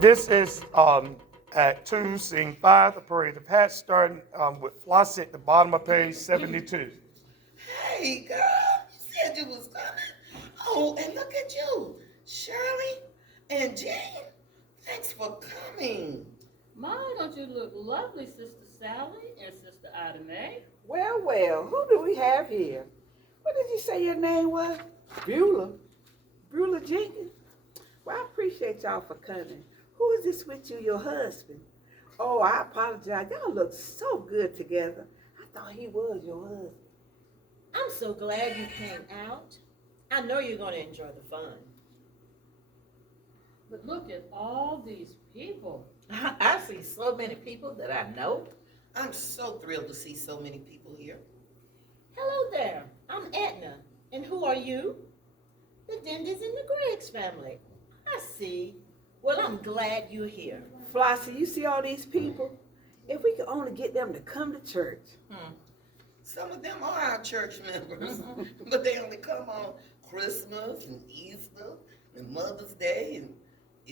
This is Act 2, Scene 5, the Parade of Hats, starting with Flossie at the bottom of page 72. Hey, girl, you said you was coming. Oh, and look at you, Shirley and Jane. Thanks for coming. My, don't you look lovely, Sister Sally and Sister Ida Mae? Well, well, who do we have here? What did you say your name was? Beulah. Beulah Jenkins? Well, I appreciate y'all for coming. Who is this with you, your husband? Oh, I apologize. Y'all look so good together. I thought he was your husband. I'm so glad you came out. I know you're going to enjoy the fun. But look at all these people. I see so many people that I know. I'm so thrilled to see so many people here. Hello there. I'm Edna. And who are you? The Dindys and the Greggs family. I see. Well, I'm glad you're here. Flossie, you see all these people? If we could only get them to come to church. Some of them are our church members, but they only come on Christmas and Easter and Mother's Day and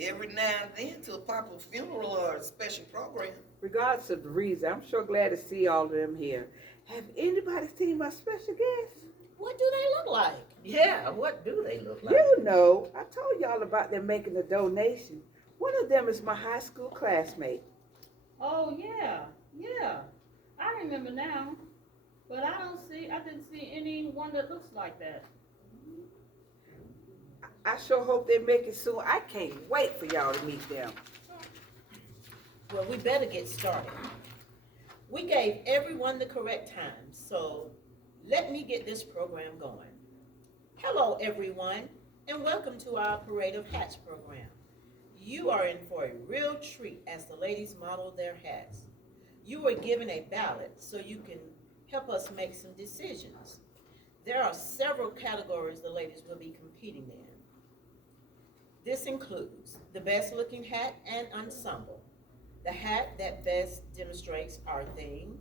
every now and then to a popular funeral or a special program. Regardless of the reason, I'm sure glad to see all of them here. Have anybody seen my special guests? What do they look like? Yeah, what do they look like? You know, I told y'all about them making a donation. One of them is my high school classmate. Oh, yeah. I remember now. But I didn't see anyone that looks like that. I sure hope they make it soon. I can't wait for y'all to meet them. Well, we better get started. We gave everyone the correct time, so let me get this program going. Hello, everyone, and welcome to our Parade of Hats program. You are in for a real treat as the ladies model their hats. You were given a ballot so you can help us make some decisions. There are several categories the ladies will be competing in. This includes the best looking hat and ensemble, the hat that best demonstrates our theme,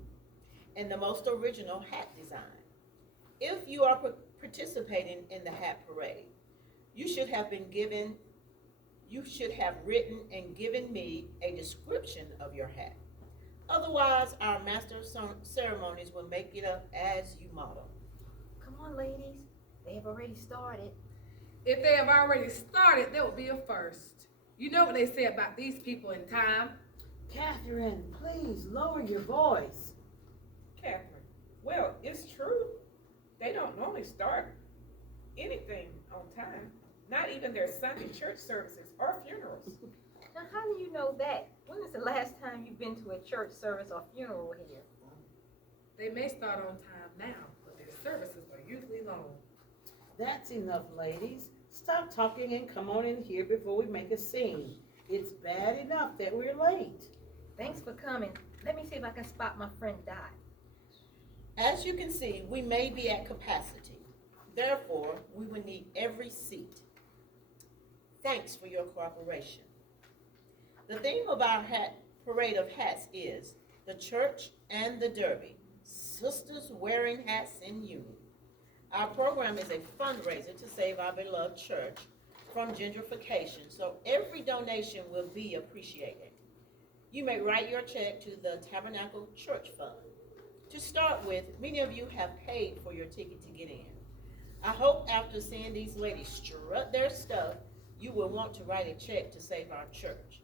and the most original hat design. If you are participating in the hat parade, you should have written and given me a description of your hat. Otherwise, our master of ceremonies will make it up as you model. Come on, ladies. They have already started. If they have already started, that would be a first. You know what they say about these people in time. Catherine, please lower your voice. Catherine, well, it's true. They don't normally start anything on time, not even their Sunday church services or funerals. Now, how do you know that? When is the last time you've been to a church service or funeral here? They may start on time now, but their services are usually long. That's enough, ladies. Stop talking and come on in here before we make a scene. It's bad enough that we're late. Thanks for coming. Let me see if I can spot my friend Dot. As you can see, we may be at capacity. Therefore, we will need every seat. Thanks for your cooperation. The theme of our Parade of Hats is the church and the derby, sisters wearing hats in union. Our program is a fundraiser to save our beloved church from gentrification, so every donation will be appreciated. You may write your check to the Tabernacle Church Fund. To start with, many of you have paid for your ticket to get in. I hope after seeing these ladies strut their stuff, you will want to write a check to save our church.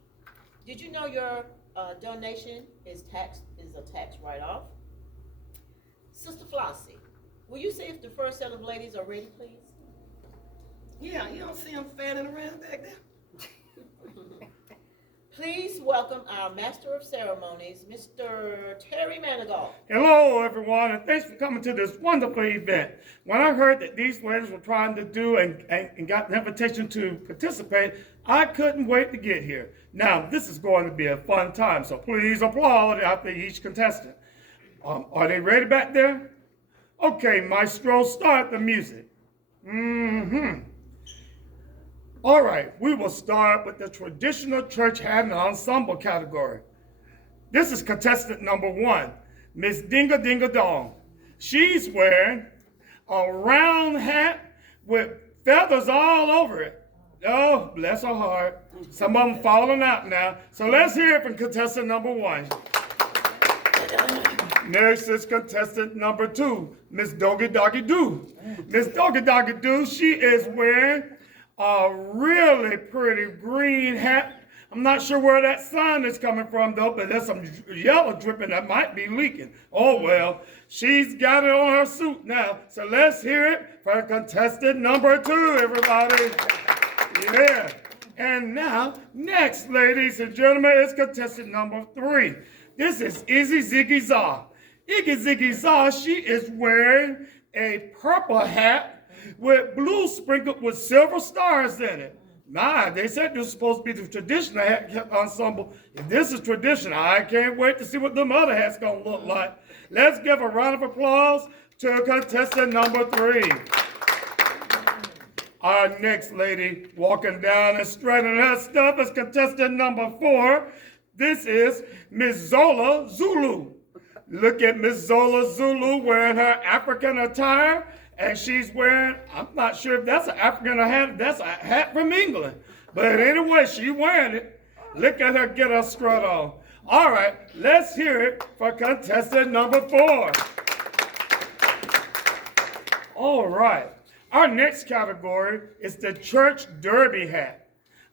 Did you know your donation is a tax write-off? Sister Flossie, will you see if the first set of ladies are ready, please? Yeah, you don't see them fanning around back there? Please welcome our Master of Ceremonies, Mr. Terry Manigault. Hello, everyone, and thanks for coming to this wonderful event. When I heard that these ladies were trying to do and got an invitation to participate, I couldn't wait to get here. Now, this is going to be a fun time, so please applaud after each contestant. Are they ready back there? Okay, maestro, start the music. All right, we will start with the traditional church hat and ensemble category. This is contestant number 1, Miss Dinga Dinga Dong. She's wearing a round hat with feathers all over it. Oh, bless her heart. Some of them falling out now. So let's hear it from contestant number 1. Next is contestant number 2, Miss Doggy Doggy Doo. Miss Doggy Doggy Doo, she is wearing a really pretty green hat. I'm not sure where that sign is coming from though, but there's some yellow dripping that might be leaking. Oh well, she's got it on her suit now. So let's hear it for contestant number 2, everybody. Yeah. And now, next, ladies and gentlemen, is contestant number 3. This is Izzy Ziggy Zah. Iggy Ziggy Zah, she is wearing a purple hat with blue sprinkled with silver stars in it. Nah, they said this was supposed to be the traditional hat ensemble. If this is traditional, I can't wait to see what them other hats gonna look like. Let's give a round of applause to contestant number 3. Our next lady walking down and straightening her stuff is contestant number 4. This is Miss Zola Zulu. Look at Miss Zola Zulu wearing her African attire, and she's wearing, I'm not sure if that's an African hat, that's a hat from England. But anyway, she's wearing it. Look at her get her strut on. All right, let's hear it for contestant number 4. All right, our next category is the church derby hat.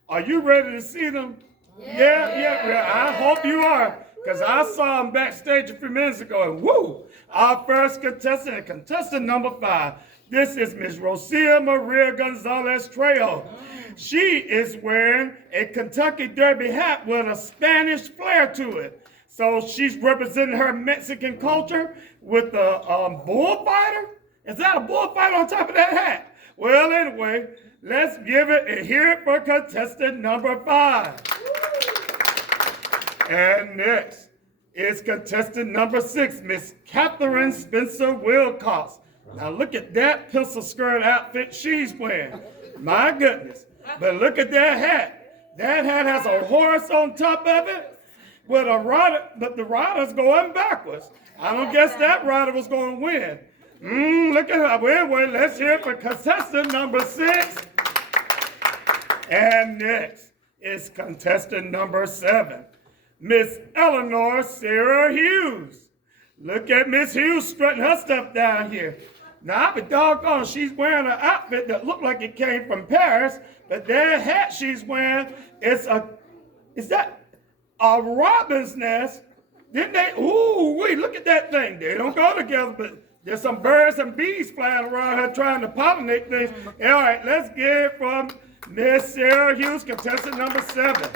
Are you ready to see them? Yeah. I hope you are, because I saw them backstage a few minutes ago, and woo! Our first contestant, contestant number 5. This is Miss Rosia Maria Gonzalez Trejo. She is wearing a Kentucky Derby hat with a Spanish flair to it. So she's representing her Mexican culture with the bullfighter. Is that a bullfighter on top of that hat? Well, anyway, let's give it and hear it for contestant number 5. And next is contestant number 6, Miss Catherine Spencer Wilcox. Now look at that pencil skirt outfit she's wearing. My goodness. But look at that hat. That hat has a horse on top of it with a rider, but the rider's going backwards. I don't guess that rider was going to win. Look at her. Well, let's hear it for contestant number 6. And next is contestant number 7, Miss Eleanor Sarah Hughes. Look at Miss Hughes strutting her stuff down here. Now, I be doggone, she's wearing an outfit that looked like it came from Paris, but that hat she's wearing is that a robin's nest? Didn't they? Ooh, wait, look at that thing. They don't go together, but there's some birds and bees flying around her trying to pollinate things. All right, let's get it from Miss Sarah Hughes, contestant number 7.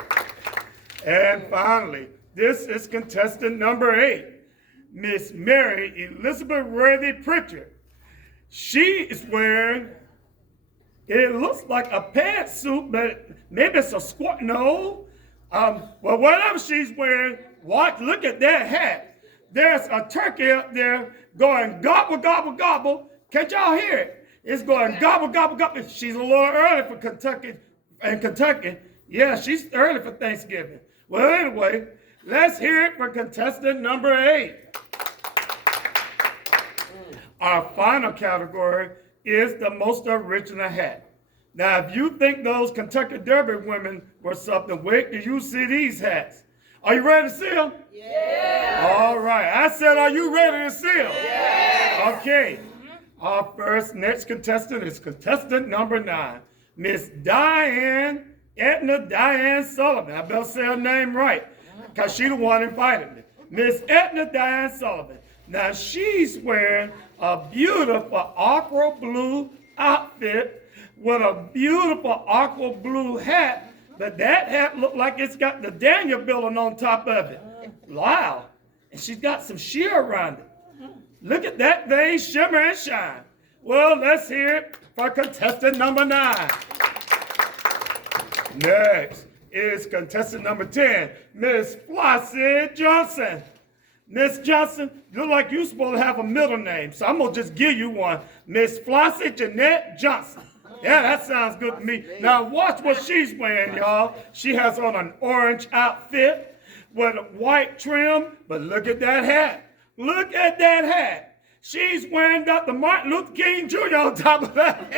And finally, this is contestant number 8, Miss Mary Elizabeth Worthy Pritchard. She is wearing, it looks like a pantsuit, but maybe it's a squat, no. Well, whatever she's wearing, look at that hat. There's a turkey up there going gobble, gobble, gobble. Can't y'all hear it? It's going gobble, gobble, gobble. She's a little early for Kentucky. Yeah, she's early for Thanksgiving. Well, anyway, let's hear it for contestant number 8. Our final category is the most original hat. Now, if you think those Kentucky Derby women were something, wait till you see these hats. Are you ready to see them? Yeah. All right. I said, are you ready to see them? Yeah. Okay. Our next contestant is contestant number 9, Miss Edna Diane Sullivan. I better say her name right, because she the one invited me. Miss Edna Diane Sullivan. Now, she's wearing a beautiful aqua blue outfit with a beautiful aqua blue hat, but that hat looked like it's got the Daniel building on top of it. Wow. And she's got some sheer around it. Look at that thing shimmer and shine. Well, let's hear it for contestant number 9. Next is contestant number 10, Miss Flossie Johnson. Miss Johnson, you look like you're supposed to have a middle name, so I'm going to just give you one. Miss Flossie Jeanette Johnson. Yeah, that sounds good to me. Now watch what she's wearing, y'all. She has on an orange outfit with a white trim, but look at that hat. Look at that hat. She's wearing Dr. Martin Luther King Jr. on top of that.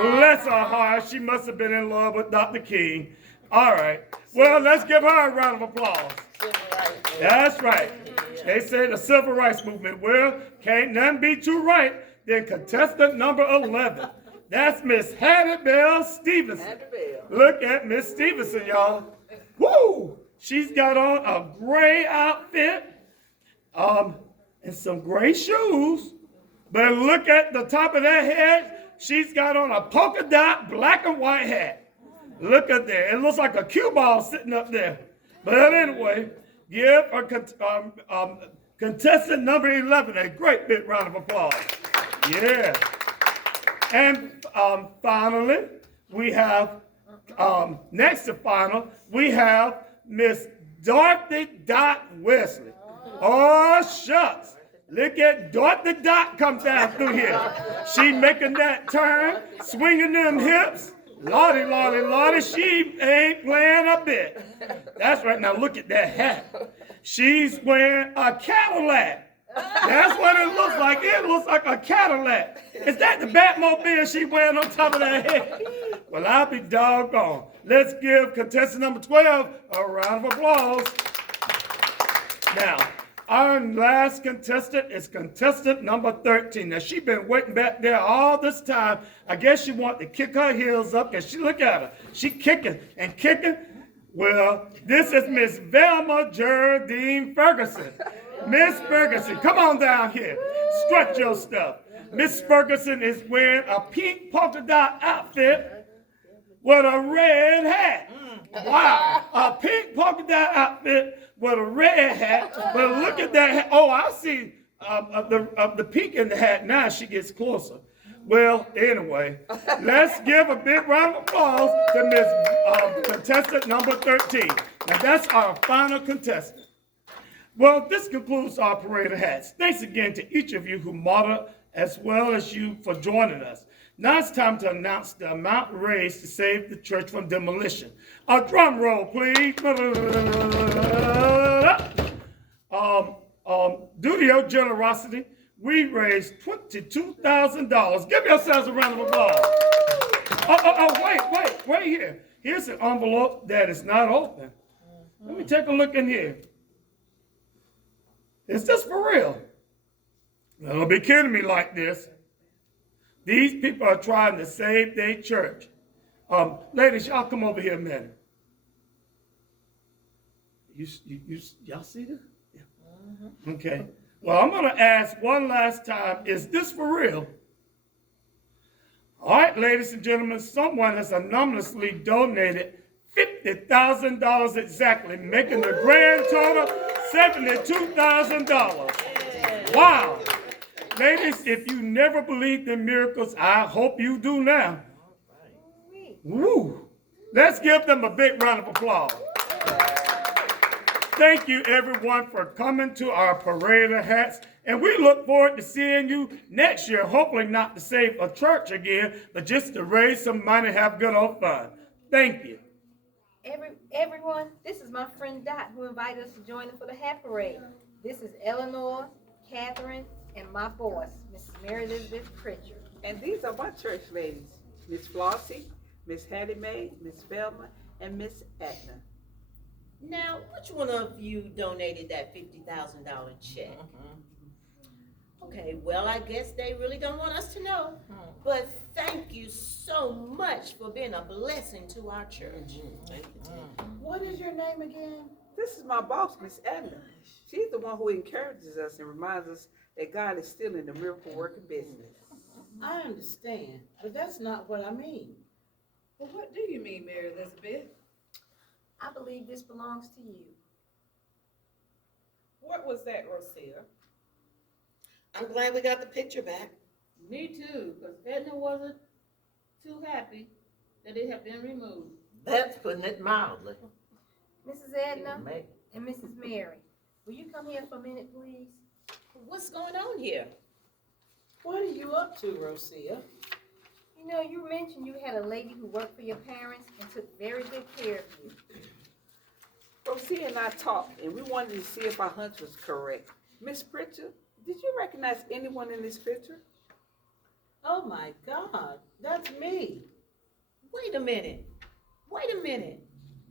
Bless her heart. She must have been in love with Dr. King. All right. Well, let's give her a round of applause. That's right. They say the civil rights movement. Well, can't nothing be too right than contestant number 11. That's Miss Hattie Stevenson. Look at Miss Stevenson, y'all. Woo! She's got on a gray outfit, and some gray shoes. But look at the top of that head. She's got on a polka dot black and white hat. Look at there. It looks like a cue ball sitting up there. But anyway, give a contestant number 11 a great big round of applause. Yeah. And finally, we have, next to final, we have Miss Dorothy Dot Wesley. Oh, shucks. Look at Dorothy Dot come down through here. She making that turn, swinging them hips. Lordy, lordy, lordy, she ain't playing a bit. That's right. Now look at that hat. She's wearing a Cadillac. That's what it looks like. It looks like a Cadillac. Is that the Batmobile she wearing on top of that head? Well, I'll be doggone. Let's give contestant number 12 a round of applause. Now, our last contestant is contestant number 13. Now, she's been waiting back there all this time. I guess she wanted to kick her heels up, because she look at her. She kicking and kicking. Well, this is Miss Velma Geraldine Ferguson. Miss Ferguson, come on down here. Strut your stuff. Miss Ferguson is wearing a pink polka dot outfit with a red hat. Wow, a pink polka dot outfit with a red hat. But look at that hat. Oh, I see the pink in the hat now. She gets closer. Well, anyway, let's give a big round of applause to Miss contestant number 13. Now, that's our final contestant. Well, this concludes our Parade of Hats. Thanks again to each of you who modeled as well as you for joining us. Now it's time to announce the amount raised to save the church from demolition. A drum roll, please. Due to your generosity, we raised $22,000. Give yourselves a round of applause. Wait here. Here's an envelope that is not open. Let me take a look in here. Is this for real? Now, don't be kidding me like this. These people are trying to save their church. Ladies, y'all come over here a minute. Y'all see this? Yeah. Okay. Well, I'm going to ask one last time, is this for real? All right, ladies and gentlemen, someone has anonymously donated $50,000 exactly, making the grand total $72,000. Wow. Ladies, if you never believed in miracles, I hope you do now. Woo. Let's give them a big round of applause. Thank you, everyone, for coming to our Parade of Hats. And we look forward to seeing you next year, hopefully not to save a church again, but just to raise some money and have good old fun. Thank you. Everyone, this is my friend Dot, who invited us to join them for the Hat Parade. This is Eleanor, Catherine, and my boss, Mrs. Mary Elizabeth Pritchard. And these are my church ladies, Miss Flossie, Miss Hattie Mae, Miss Velma, and Miss Edna. Now, which one of you donated that $50,000 check? Okay, well, I guess they really don't want us to know. But thank you so much for being a blessing to our church. What is your name again? This is my boss, Miss Edna. She's the one who encourages us and reminds us that God is still in the miracle working business. I understand, but that's not what I mean. Well, what do you mean, Mary Elizabeth? I believe this belongs to you. What was that, Rosia? I'm glad we got the picture back. Me too, because Edna wasn't too happy that it had been removed. That's putting it mildly. Mrs. Edna and Mrs. Mary, will you come here for a minute, please? What's going on here? What are you up to, Rosia? You know, you mentioned you had a lady who worked for your parents and took very good care of you. Rosie and I talked, and we wanted to see if our hunch was correct. Miss Pritchard, Did you recognize anyone in this picture? Oh my God, that's me. Wait a minute. Wait a minute.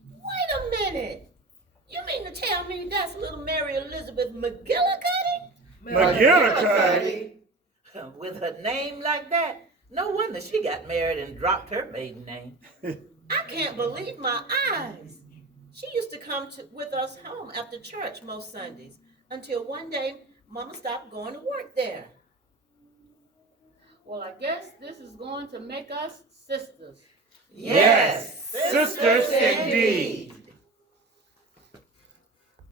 Wait a minute. You mean to tell me that's little Mary Elizabeth McGillicuddy? McGillicuddy. With her name like that, no wonder she got married and dropped her maiden name. I can't believe my eyes. She used to come with us home after church most Sundays until one day Mama stopped going to work there. Well, I guess this is going to make us sisters. Yes, sisters indeed.